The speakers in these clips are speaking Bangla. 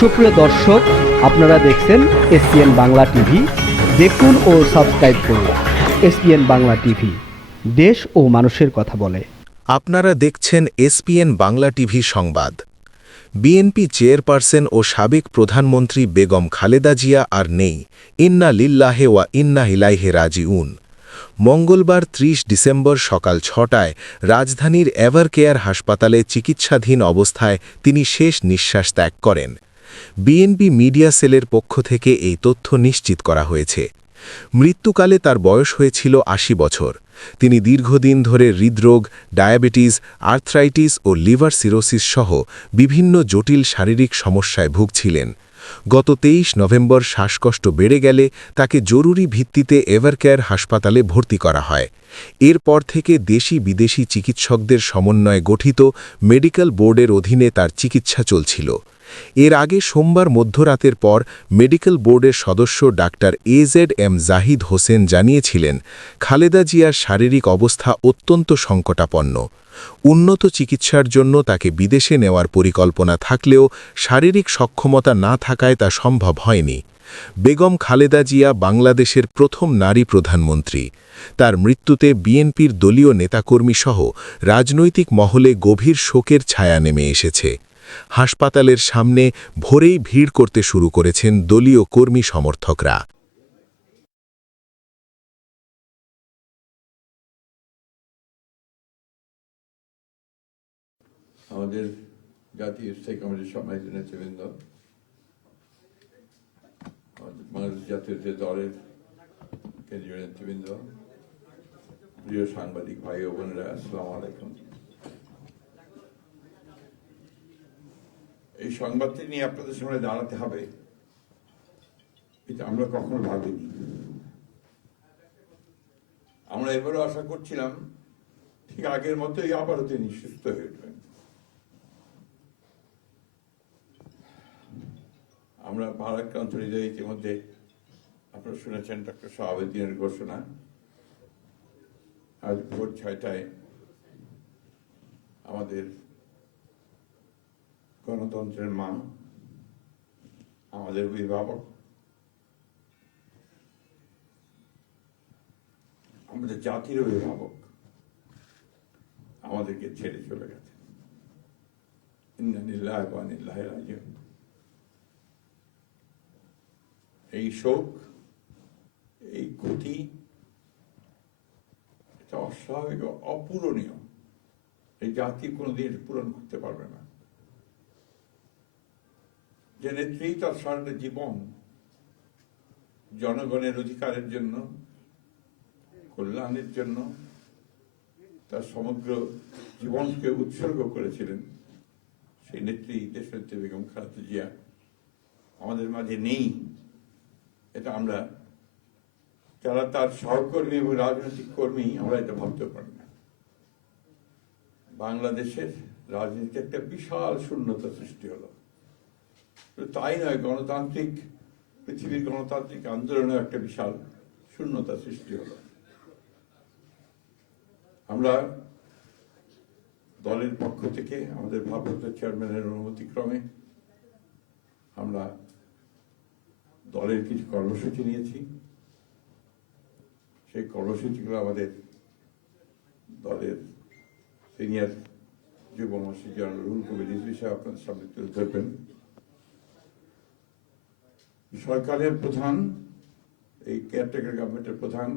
সুপ্রিয় দর্শক, আপনারা দেখছেন এসপিএন বাংলা টিভি। দেখুন ও সাবস্ক্রাইব করুন এসপিএন বাংলা টিভি, দেশ ও মানুষের কথা বলে। আপনারা দেখছেন এসপিএন বাংলা টিভি সংবাদ। বিএনপি চেয়ারপারসন ও সাবেক প্রধানমন্ত্রী বেগম খালেদা জিয়া আর নেই, ইন্না লিল্লাহে ওয়া ইন্না ইলাইহে রাজিউন। মঙ্গলবার ৩০ ডিসেম্বর সকাল ৬টায় রাজধানীর এভারকেয়ার হাসপাতালে চিকিৎসাধীন অবস্থায় তিনি শেষ নিঃশ্বাস ত্যাগ করেন। বিএনপি মিডিয়া সেলের পক্ষ থেকে এই তথ্য নিশ্চিত করা হয়েছে। মৃত্যুকালে তার বয়স হয়েছিল ৮০ বছর। তিনি দীর্ঘদিন ধরে হৃদরোগ, ডায়াবেটিস, আর্থ্রাইটিস ও লিভার সিরোসিস সহ বিভিন্ন জটিল শারীরিক সমস্যায় ভুগছিলেন। গত ২৩ নভেম্বর শ্বাসকষ্ট বেড়ে গেলে তাকে জরুরি ভিত্তিতে এভারকেয়ার হাসপাতালে ভর্তি করা হয়। এরপর থেকে দেশি বিদেশি চিকিৎসকদের সমন্বয়ে গঠিত মেডিকেল বোর্ডের অধীনে তার চিকিৎসা চলছিল। এর আগে সোমবার মধ্যরাতের পর মেডিকেল বোর্ডের সদস্য ডাক্তার AZM জাহিদ হোসেন জানিয়েছিলেন, খালেদা জিয়ার শারীরিক অবস্থা অত্যন্ত সংকটাপন্ন। উন্নত চিকিৎসার জন্য তাকে বিদেশে নেওয়ার পরিকল্পনা থাকলেও শারীরিক সক্ষমতা না থাকায় তা সম্ভব হয়নি। বেগম খালেদা জিয়া বাংলাদেশের প্রথম নারী প্রধানমন্ত্রী। তার মৃত্যুতে বিএনপির দলীয় নেতাকর্মীসহ রাজনৈতিক মহলে গভীর শোকের ছায়া নেমে এসেছে। হাসপাতালের সামনে ভোরেই ভিড় করতে শুরু করেছেন দলীয় কর্মী সমর্থকরা। আমাদের জাতীয় স্থায়ী কমিটির সম্মানিত নেতৃবৃন্দ, বাংলাদেশ জাতীয় দলের কেন্দ্রীয় নেতৃবৃন্দ, প্রিয় সাংবাদিক ভাই ও বোনেরা, আসসালামু আলাইকুম। এই সংবাদটি নিয়ে আপনাদের সামনে দাঁড়াতে হবে, এটা আমরা কখনো ভাবিনি। আমরা এবারও আশা করছিলাম ঠিক আগের মতোই আবারও তিনি সুস্থ হয়ে উঠবেন। আমরা ভারাক্রান্ত হৃদয়ে ইতিমধ্যে আপনারা শুনেছেন ডক্টর শাহাবুদ্দিনের ঘোষণা। আজ ভোর ৬টায় আমাদের গণতন্ত্রের মা, আমাদের অভিভাবক, আমাদের জাতির অভিভাবক আমাদেরকে ছেড়ে চলে গেছে। ইন্না লিল্লাহি ওয়া ইন্না ইলাইহি রাজিউন। এই শোক, এই ক্ষতি, এটা অস্বাভাবিক, অপূরণীয়। এই জাতি কোনোদিন পূরণ করতে পারবে না। যে নেত্রী তার সারাটা জীবন জনগণের অধিকারের জন্য, কল্যাণের জন্য তার সমগ্র জীবনকে উৎসর্গ করেছিলেন, সেই নেত্রী দেশনেত্রী বেগম খালেদা জিয়া আমাদের মাঝে নেই। এটা আমরা যারা তার সহকর্মী এবং রাজনৈতিক কর্মী, আমরা এটা ভাবতে পারি না। বাংলাদেশের রাজনীতিতে একটা বিশাল শূন্যতা সৃষ্টি হলো। তাই নয়, গণতান্ত্রিক পৃথিবীর গণতান্ত্রিক আন্দোলনেও একটা বিশাল শূন্যতা সৃষ্টি হলো। আমরা দলের পক্ষ থেকে আমাদের ভারপ্রাপ্ত চেয়ারম্যানের অনুমতিক্রমে আমরা দলের কিছু কর্মসূচি নিয়েছি। সেই কর্মসূচিগুলো আমাদের দলের সিনিয়র যুব মহাসচিব জেনারেল রুহুল কবির রিজভী সাহেব আপনাদের সামনে তুলে ধরবেন। সরকারের প্রধান, এই কেয়ারটেকার গভর্নমেন্টের প্রধান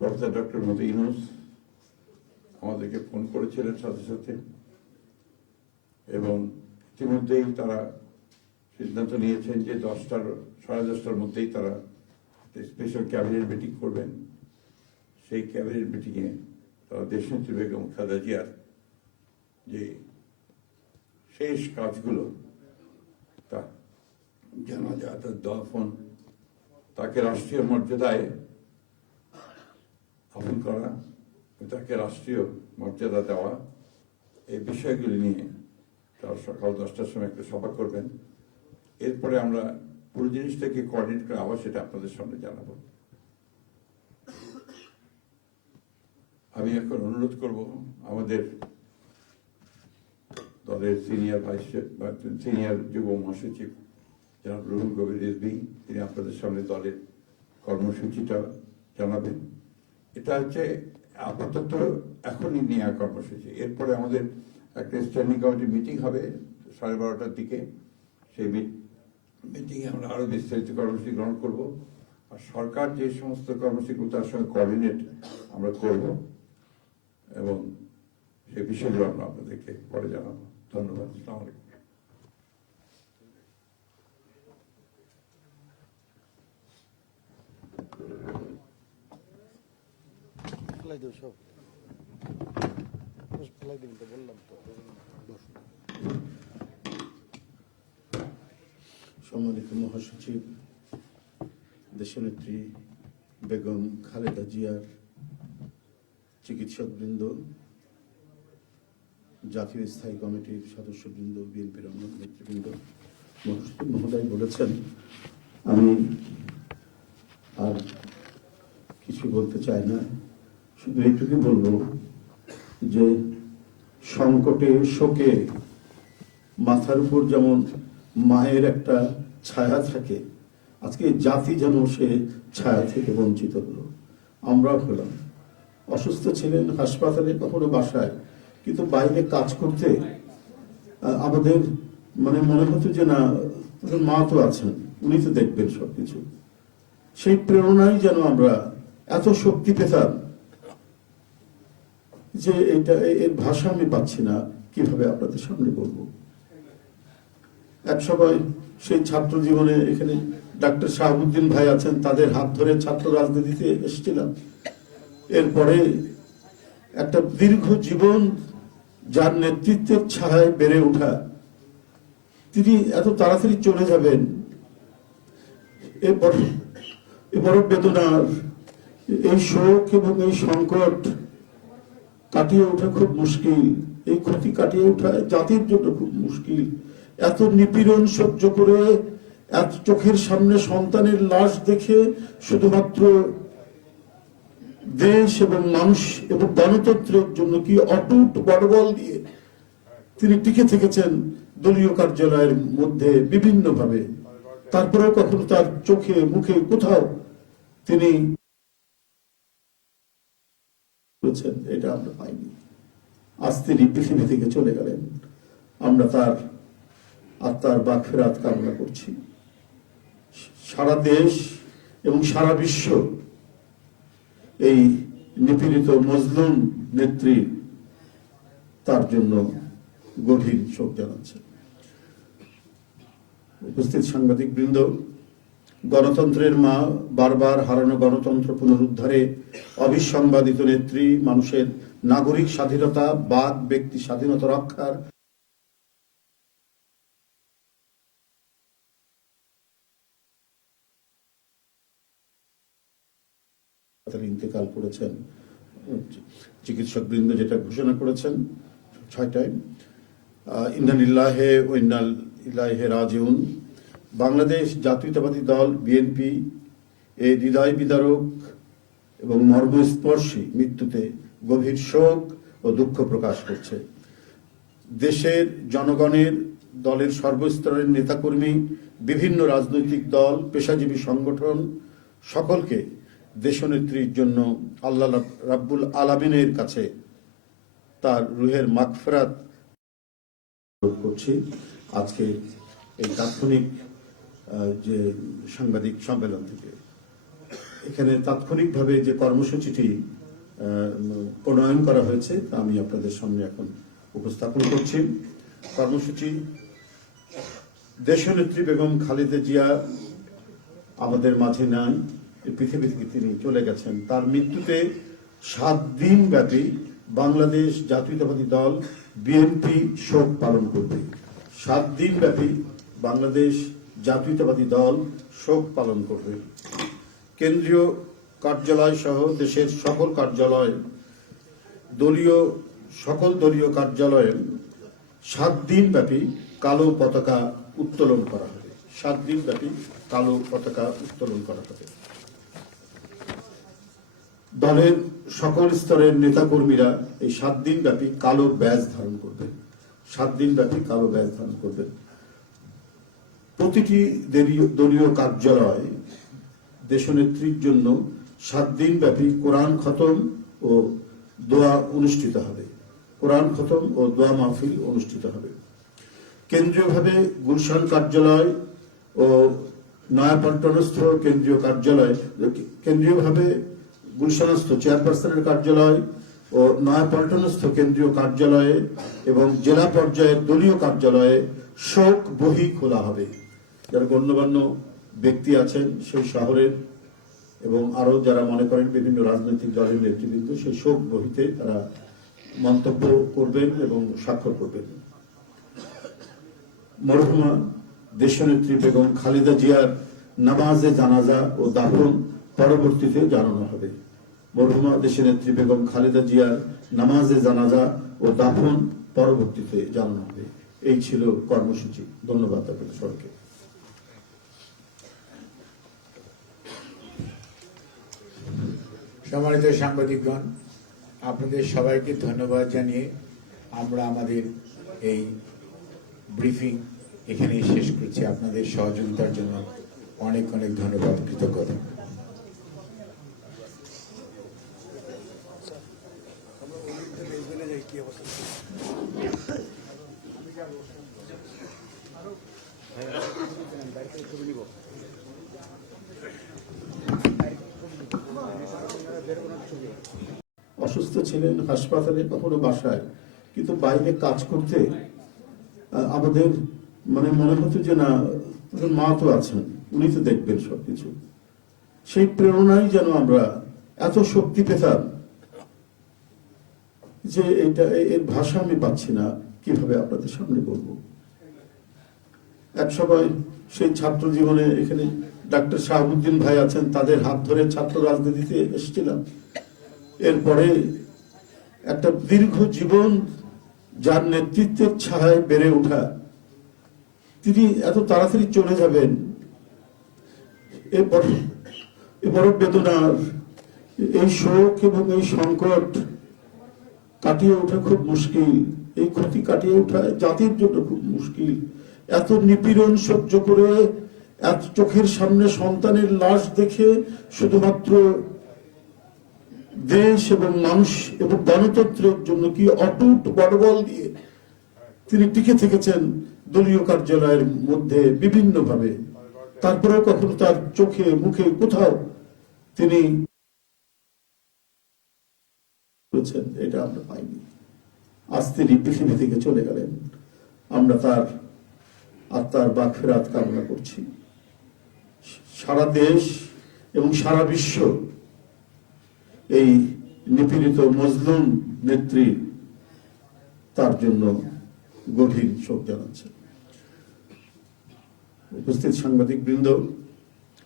প্রফেসর ডক্টর মোহাম্মদ ইউনূস আমাদেরকে ফোন করেছিলেন সাথে সাথে, এবং ইতিমধ্যেই তারা সিদ্ধান্ত নিয়েছেন যে 10টার মধ্যেই তারা স্পেশাল ক্যাবিনেট মিটিং করবেন। সেই ক্যাবিনেট মিটিংয়ে তারা দেশনেত্রী বেগম খালেদা জিয়ার যে শেষ কাজগুলো, তা জানাজা, তার দাফন, তাকে রাষ্ট্রীয় মর্যাদায় দাফন করা, তাকে রাষ্ট্রীয় মর্যাদা দেওয়া, এই বিষয়গুলি নিয়ে তারা সকাল 10টার সময় একটা সভা করবেন। এরপরে আমরা পুরো জিনিসটাকে কোঅর্ডিনেট করে আবার সেটা আপনাদের সামনে জানাবো। আমি এখন অনুরোধ করব আমাদের দলের সিনিয়র যুব মহাসচিব জনাব রুহুল কবির রিজভী, তিনি আপনাদের সামনে দলের কর্মসূচিটা জানাবেন। এটা হচ্ছে আপাতত এখনই নেওয়া কর্মসূচি। এরপরে আমাদের একটা স্ট্যান্ডিং কমিটি মিটিং হবে 12:30টার দিকে। সেই মিটিংয়ে আমরা আরো বিস্তারিত কর্মসূচি গ্রহণ করব, আর সরকার যে সমস্ত কর্মসূচিগুলো তার সঙ্গে কোঅর্ডিনেট আমরা করব, এবং সেই বিষয়গুলো আমরা আপনাদেরকে পরে জানাবো। ধন্যবাদ। আসসালামু আলাইকুম। সম্মানিত মহাসচিব, দেশনেত্রী বেগম খালেদা জিয়ার চিকিৎসকবৃন্দ, জাতীয় স্থায়ী কমিটির সদস্যবৃন্দ, বিএনপির অন্য নেতৃবৃন্দ, মহাসচিব মহোদয় বলেছেন, আমি আর কিছু বলতে চাই না, শুধু এইটুকু বলবো যে সংকটে শোকে মাথার উপর যেমন মায়ের একটা ছায়া থাকে, আজকে জাতি যেন সে ছায়া থেকে বঞ্চিত হলো। আমরা হলাম, অসুস্থ ছিলেন হাসপাতালে, কখনো বাসায়, কিন্তু বাইরে কাজ করতে আমাদের মনে হতো যে না, মা তো আছেন, উনি তো দেখবেন সবকিছু। সেই প্রেরণাই যেন আমরা এত শক্তি পেতাম যে এর ভাষা আমি পাচ্ছি না কিভাবে আপনাদের সামনে বলবো। এক সময় সেই ছাত্র জীবনে এখানে ডাক্তার শাহাবুদ্দিন ভাই আছেন, তাদের হাত ধরে ছাত্র রাজনীতিতে এসেছিলাম। এরপরে একটা দীর্ঘ জীবন যার নেতৃত্বের ছায়ায় বেড়ে ওঠা, তিনি এত তাড়াতাড়ি চলে যাবেন, এ বড় বেদনার। এই শোক এবং এই সংকট কাটিয়ে ওঠা খুব মুশকিল, এই ক্ষতি কাটিয়ে ওঠা জাতির জন্য খুব মুশকিল। এত নিপীড়ন সহ্য করে, এত চোখের সামনে সন্তানের লাশ দেখে শুধুমাত্র দেশ এবং মানুষ এবং গণতন্ত্রের জন্য কি অটুট বড়বল দিয়ে তিনি টিকে থেকেছেন দলীয় কার্যালয়ের মধ্যে বিভিন্ন ভাবে। তারপরেও কখনো তার চোখে মুখে কোথাও তিনি এটা আমরা পাইনি। আজ তিনি পৃথিবী থেকে চলে গেলেন, আমরা তার আত্মার মাগফিরাত কামনা করছি। সারা দেশ এবং সারা বিশ্ব এই নিপীড়িত মজলুম নেত্রী তার জন্য গভীর শোক জানাচ্ছে। উপস্থিত সাংবাদিক বৃন্দ, গণতন্ত্রের মা, বারবার হারানো গণতন্ত্র পুনরুদ্ধারে অবিসংবাদিত নেত্রী, মানুষের নাগরিক স্বাধীনতা, বাক ব্যক্তি স্বাধীনতা রক্ষার ইন্তেকাল করেছেন। চিকিৎসক বৃন্দ যেটা ঘোষণা করেছেন 6টায়, ইন্না লিল্লাহি ওয়া ইন্না ইলাইহি রাজিউন। বাংলাদেশ জাতীয়তাবাদী দল বিএনপি এই হৃদয় বিদারক এবং মর্মস্পর্শী মৃত্যুতে গভীর শোক ও দুঃখ প্রকাশ করছে। দেশের জনগণের, দলের সর্বস্তরের নেতাকর্মী, বিভিন্ন রাজনৈতিক দল, পেশাজীবী সংগঠন সকলকে দেশনেত্রীর জন্য আল্লাহ রাব্বুল আলামিনের কাছে তার রুহের মাগফিরাত করছি। আজকে এই তাৎক্ষণিক যে সাংবাদিক সম্মেলন থেকে এখানে তাৎক্ষণিকভাবে যে কর্মসূচিটি প্রণয়ন করা হয়েছে তা আমি আপনাদের সামনে এখন উপস্থাপন করছি। কর্মসূচি: দেশনেত্রী বেগম খালেদা জিয়া আমাদের মাঝে নাই, পৃথিবী থেকে তিনি চলে গেছেন। তার মৃত্যুতে 7 দিন ব্যাপী বাংলাদেশ জাতীয়তাবাদী দল বিএনপি শোক পালন করবে। 7 দিন ব্যাপী বাংলাদেশ জাতীয়তাবাদী দল শোক পালন করবে। কেন্দ্রীয় কার্যালয় সহ দেশের সকল কার্যালয়, সকল দলীয় কার্যালয়ে 7 দিন ব্যাপী কালো পতাকা উত্তোলন করা হবে। 7 দিন ব্যাপী কালো পতাকা উত্তোলন করা হবে। দলের সকল স্তরের নেতাকর্মীরা এই 7 দিন ব্যাপী কালো ব্যাজ ধারণ করবে। 7 দিন ব্যাপী কালো ব্যাগ ধারণ করবেন। প্রতিটি দলীয় কার্যালয় দেশনেত্রীর জন্য 7 দিন ব্যাপী কোরআন খতম ও দোয়া অনুষ্ঠিত হবে। কোরআন খতম ও দোয়া মাহফিল অনুষ্ঠিত হবে। কেন্দ্রীয়ভাবে গুলশান কার্যালয় ও নয়াপল্টনস্থ কেন্দ্রীয়ভাবে গুলশানস্থ চেয়ারপারসনের কার্যালয় ও নয়াপল্টনস্থ কেন্দ্রীয় কার্যালয়ে এবং জেলা পর্যায়ের দলীয় কার্যালয়ে শোক বহি খোলা হবে। যারা গণ্যমান্য ব্যক্তি আছেন সেই শহরের এবং আরো যারা মনে করেন বিভিন্ন রাজনৈতিক দলের নেতৃবৃন্দ সেই শোক বহিতে তারা মন্তব্য করবেন এবং স্বাক্ষর করবেন। মরহুমা দেশনেত্রী বেগম খালেদা জিয়ার নামাজে জানাজা ও দাফন পরবর্তীতে জানানো হবে। মরহুমা দেশনেত্রী বেগম খালেদা জিয়ার নামাজে জানাজা ও দাফন পরবর্তীতে জানানো হবে। এই ছিল কর্মসূচি। ধন্যবাদ আপনাদের সবাইকে। সম্মানিত সাংবাদিকগণ, আপনাদের সবাইকে ধন্যবাদ জানিয়ে আমরা আমাদের এই ব্রিফিং এখানে শেষ করছি। আপনাদের সহযোগিতার জন্য অনেক অনেক ধন্যবাদ, কৃতজ্ঞতা। অসুস্থ ছিলেন হাসপাতালে, কখনো বাসায়, কিন্তু বাইরে কাজ করতে আমাদের মনে হতো যে না, মা তো আছেন, উনি তো দেখবেন সবকিছু। সেই প্রেরণাই যেন আমরা এত শক্তি পেতাম যে এর ভাষা আমি পাচ্ছি না কিভাবে আপনাদের সামনে বলবো। এক সময় সেই ছাত্র জীবনে এখানে ডাক্তার শাহাবুদ্দিন ভাই আছেন, তাদের হাত ধরে ছাত্র রাজনীতিতে এসেছিলাম। এরপরে একটা দীর্ঘ জীবন যার নেতৃত্বের ছায়ায় বেড়ে ওঠা, তিনি এত তাড়াতাড়ি চলে যাবেন, এ বড় বেদনার। এই শোক এবং এই সংকট কাটিয়ে ওঠা খুব মুশকিল। এই ক্ষতি কাটিয়ে ওঠা জাতির জন্য খুব মুশকিল। এত নিপীড়ন সহ্য করে, এত চোখের সামনে সন্তানের লাশ দেখে শুধুমাত্র দেশ এবং মানুষ এবং গণতন্ত্রের জন্য কি অটুট বড়বল দিয়ে তিনি টিকে থেকেছেন দলীয় কার্যালয়ের মধ্যে বিভিন্ন ভাবে। তারপরেও কখনো তার চোখে মুখে কোথাও তিনি এটা আমরা পাইনি। আজ তিনি পৃথিবী থেকে চলে গেলেন। আমরা তার আত্মার মাগফিরাত কামনা করছি। সারা দেশ এবং সারা বিশ্ব এই নিপীড়িত মজলুম নেত্রী তার জন্য গভীর শোক জানাচ্ছে। উপস্থিত সাংবাদিক বৃন্দ,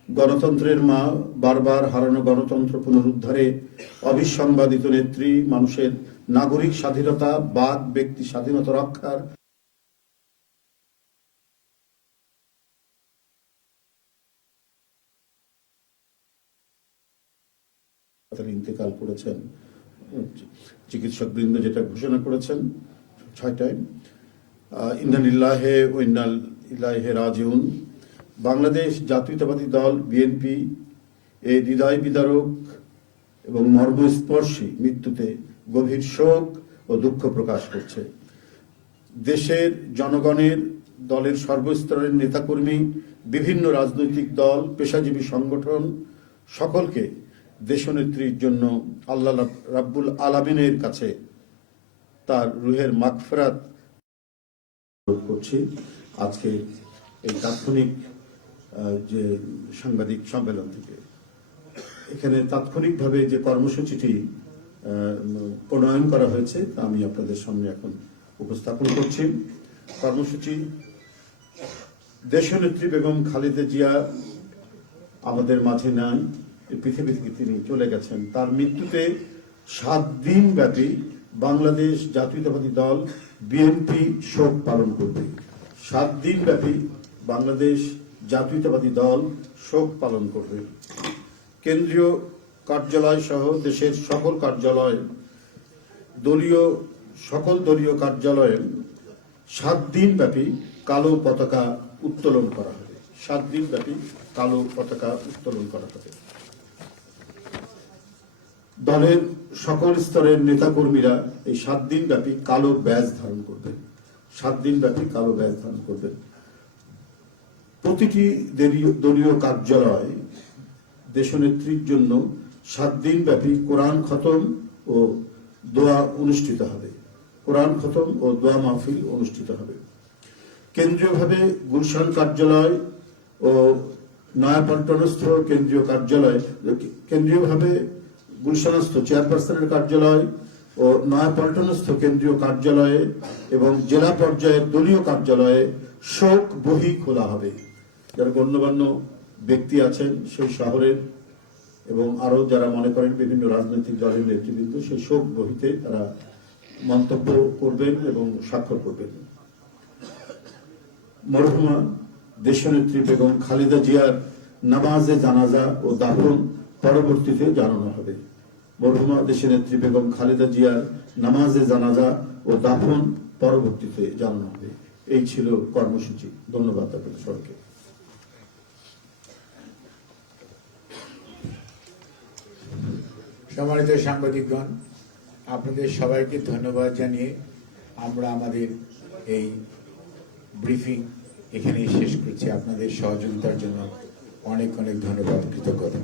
গণতন্ত্রের মা, বারবার হারানো গণতন্ত্র পুনরুদ্ধারে অবিসংবাদিত নেত্রী, মানুষের নাগরিক স্বাধীনতা, বাক ব্যক্তি স্বাধীনতা রক্ষার ইন্তেকাল করেছেন। চিকিৎসক বৃন্দ যেটা ঘোষণা করেছেন 6টায়, ইন্না লিল্লাহি ওয়া ইন্না ইলাইহি রাজিউন। বাংলাদেশ জাতীয়তাবাদী দল বিএনপি এই হৃদয় বিদারক এবং মর্মস্পর্শী মৃত্যুতে গভীর শোক ও দুঃখ প্রকাশ করছে। দেশের জনগণের, দলের সর্বস্তরের নেতাকর্মী, বিভিন্ন রাজনৈতিক দল, পেশাজীবী সংগঠন সকলকে দেশনেত্রীর জন্য আল্লাহ রাব্বুল আলামিনের কাছে তার রুহের মাগফিরাত করছি। আজকে এই তাৎক্ষণিক যে সাংবাদিক সম্মেলন থেকে এখানে তাৎক্ষণিকভাবে যে কর্মসূচিটি প্রণয়ন করা হয়েছে তা আমি আপনাদের সামনে এখন উপস্থাপন করছি। কর্মসূচি: দেশনেত্রী বেগম খালেদা জিয়া আমাদের মাঝে নাই, পৃথিবী থেকে তিনি চলে গেছেন। তার মৃত্যুতে 7 দিন ব্যাপী বাংলাদেশ জাতীয়তাবাদী দল বিএনপি শোক পালন করবে। 7 দিন ব্যাপী বাংলাদেশ জাতীয়তাবাদী দল শোক পালন করবে। কেন্দ্রীয় কার্যালয় সহ দেশের সকল কার্যালয়, সকল দলীয় কার্যালয়ে 7 দিন ব্যাপী কালো পতাকা উত্তোলন করা হবে। 7 দিন ব্যাপী কালো পতাকা উত্তোলন করা হবে। দলের সকল স্তরের নেতাকর্মীরা এই 7 দিন ব্যাপী কালো ব্যাজ ধারণ করবেন। 7 দিন ব্যাপী কালো ব্যাজ ধারণ করবেন। প্রতিটি দলীয় কার্যালয় দেশনেত্রীর জন্য 7 দিন ব্যাপী কোরআন খতম ও দোয়া অনুষ্ঠিত হবে। কোরআন খতম ও দোয়া মাহফিল অনুষ্ঠিত হবে। কেন্দ্রীয়ভাবে গুলশান কার্যালয় ও নয়াপল্টনস্থ কেন্দ্রীয় কার্যালয়, কেন্দ্রীয়ভাবে গুলশানস্থ চেয়ারপারসনের কার্যালয় ও নয়াপল্টনস্থ কেন্দ্রীয় কার্যালয়ে এবং জেলা পর্যায়ের দলীয় কার্যালয়ে শোক বহি খোলা হবে। যারা গণ্যমান্য ব্যক্তি আছেন সেই শহরের এবং আরো যারা মনে করেন বিভিন্ন রাজনৈতিক দলের নেতৃবৃন্দ, সেই শোক বহিতে তারা মন্তব্য করবেন এবং স্বাক্ষর করবেন। মরহুমা দেশনেত্রী বেগম খালেদা জিয়ার নামাজে জানাজা ও দাফন পরবর্তীতে জানানো হবে। মরহুমা দেশনেত্রী বেগম খালেদা জিয়ার নামাজে জানাজা ও দাফন পরবর্তীতে জানানো হবে। এই ছিল কর্মসূচি। ধন্যবাদ আপনাদের সবাইকে। সম্মানিত সাংবাদিকগণ, আপনাদের সবাইকে ধন্যবাদ জানিয়ে আমরা আমাদের এই ব্রিফিং এখানে শেষ করছি। আপনাদের সহযোগিতার জন্য অনেক অনেক ধন্যবাদ, কৃতজ্ঞতা।